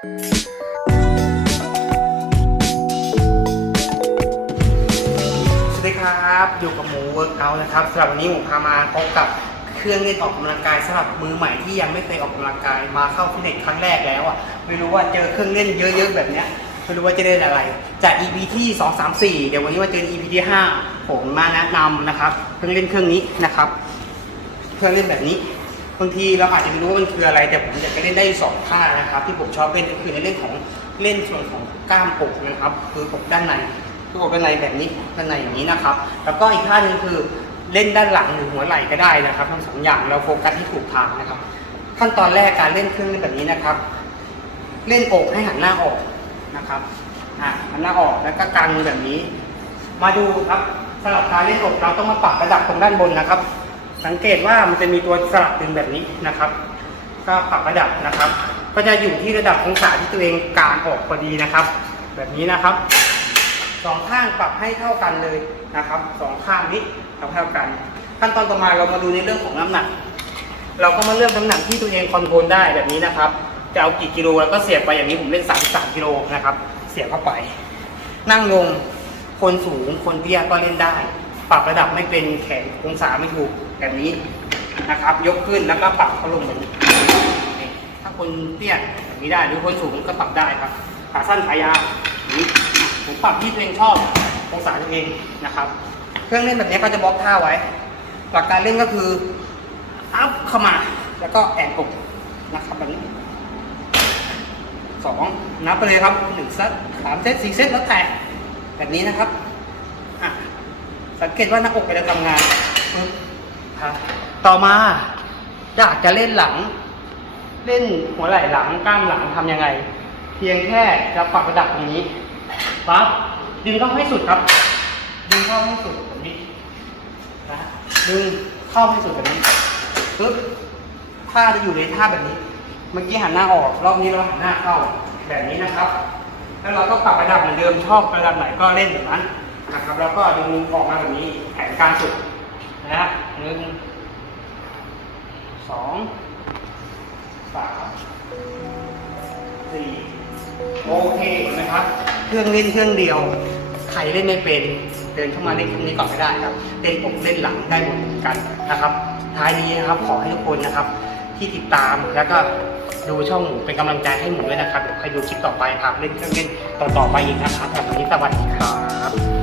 สวัสดีครับอยู่กับหมูเวิร์กเอานะครับสำหรับวันนี้ผมพามาพบกับเครื่องเล่นออกกำลังกายสำหรับมือใหม่ที่ยังไม่เคยออกกำลังกายมาเข้าฟิตเนสครั้งแรกแล้วอะไม่รู้ว่าเจอเครื่องเล่นเยอะๆแบบเนี้ยไม่รู้ว่าจะเล่นอะไร จาก EP ที่ 2 3 4 เดี๋ยววันนี้มาเจอ EP ที่ 5 ผมมาแนะนำนะครับ เครื่องเล่นเครื่องนี้นะครับ เครื่องเล่นแบบนี้ บางทีเราอาจจะไม่รู้ว่ามันคืออะไร แต่ผมอยากจะเล่นได้สองท่านะครับ ที่ผมชอบเล่นก็คือในเรื่องของเล่นส่วนของกล้ามอกนะครับ คืออกด้านในคืออกด้านในแบบนี้ด้านในอย่างนี้นะครับ แล้วก็อีกท่านึงคือเล่นด้านหลังหรือหัวไหล่ก็ได้นะครับ ทั้งสองอย่างเราโฟกัสที่ถูกทางนะครับ ขั้นตอนแรกการเล่นเครื่องเล่นแบบนี้นะครับ เล่นอกให้หันหน้าออกนะครับอะหันหน้าออกแล้วก็กางมือแบบนี้ มาดูครับสำหรับการเล่นอกเราต้องมาปรับระดับตรงด้านบนนะครับ สังเกตว่ามันจะมีตัวสลับเป็นแบบนี้นะครับ ก็ปรับระดับนะครับ ก็จะอยู่ที่ระดับองศาที่ตัวเองกางออกพอดีนะครับ แบบนี้นะครับสองข้างปรับให้เท่ากันเลยนะครับสองข้างนี้ทำเท่ากัน ขั้นตอนต่อมาเรามาดูในเรื่องของน้ำหนัก เราก็มาเลือกน้ำหนักที่ตัวเองคอนโทรลได้แบบนี้นะครับจะเอากี่กิโลแล้วก็เสียบไปอย่างนี้ผมเล่น 33กิโลนะครับ เสียบเข้าไป นั่งลงคนสูงคนเตี้ยก็เล่นได้ ปรับระดับไม่เป็นแขนองศาไม่ถูกแบบนี้นะครับ ยกขึ้นแล้วก็ปรับเขาลงแบบนี้นี่ถ้าคนเตี้ยแบบนี้ได้หรือคนสูงก็ปรับได้ครับขาสั้นขายาวนี้ผมปรับที่ตัวเองชอบองศาตัวเองนะครับ เครื่องเล่นแบบนี้ก็จะบล็อกท่าไว้ หลักการเล่นก็คืออัพเข้ามาแล้วก็แอนอกนะครับแบบนี้สองนับไปเลยครับหนึ่งเซตสามเซตสี่เซตแล้วแต่แบบนี้นะครับ สังเกตว่าหน้าอกไปจะทำงานปึ๊บครับต่อมาอยากจะเล่นหลัง เล่นหัวไหล่หลังกล้ามหลังทำยังไง เพียงแค่จะปรับระดับตรงนี้ปั๊บดึงเข้าให้สุดครับ ดึงเข้าให้สุดแบบนี้นะดึงเข้าให้สุดแบบนี้ปึ๊บท่าจะอยู่ในท่าแบบนี้ เมื่อกี้หันหน้าออก รอบนี้เราหันหน้าเข้าแบบนี้นะครับ แล้วเราก็ปรับระดับเหมือนเดิมชอบระดับไหนก็เล่นแบบนั้น นะครับ แล้วก็ดึงออกมาแบบนี้แขนกางสุดนะฮะหนึ่งสองสามสี่โอเคเห็นไหมครับ เครื่องเล่นเครื่องเดียว ใครเล่นไม่เป็นเดินเข้ามาเล่นเครื่องนี้ก่อนก็ได้ครับ เล่นอกเล่นหลังได้หมดเหมือนกันนะครับ ท้ายนี้นะครับขอให้ทุกคนนะครับ ที่ติดตามแล้วก็ดูช่องหมูเป็นกำลังใจให้หมูด้วยนะครับเดี๋ยวใครดูคลิปต่อไปครับเล่นเครื่องเล่นต่อๆไปอีกนะครับแต่วันนี้สวัสดีครับ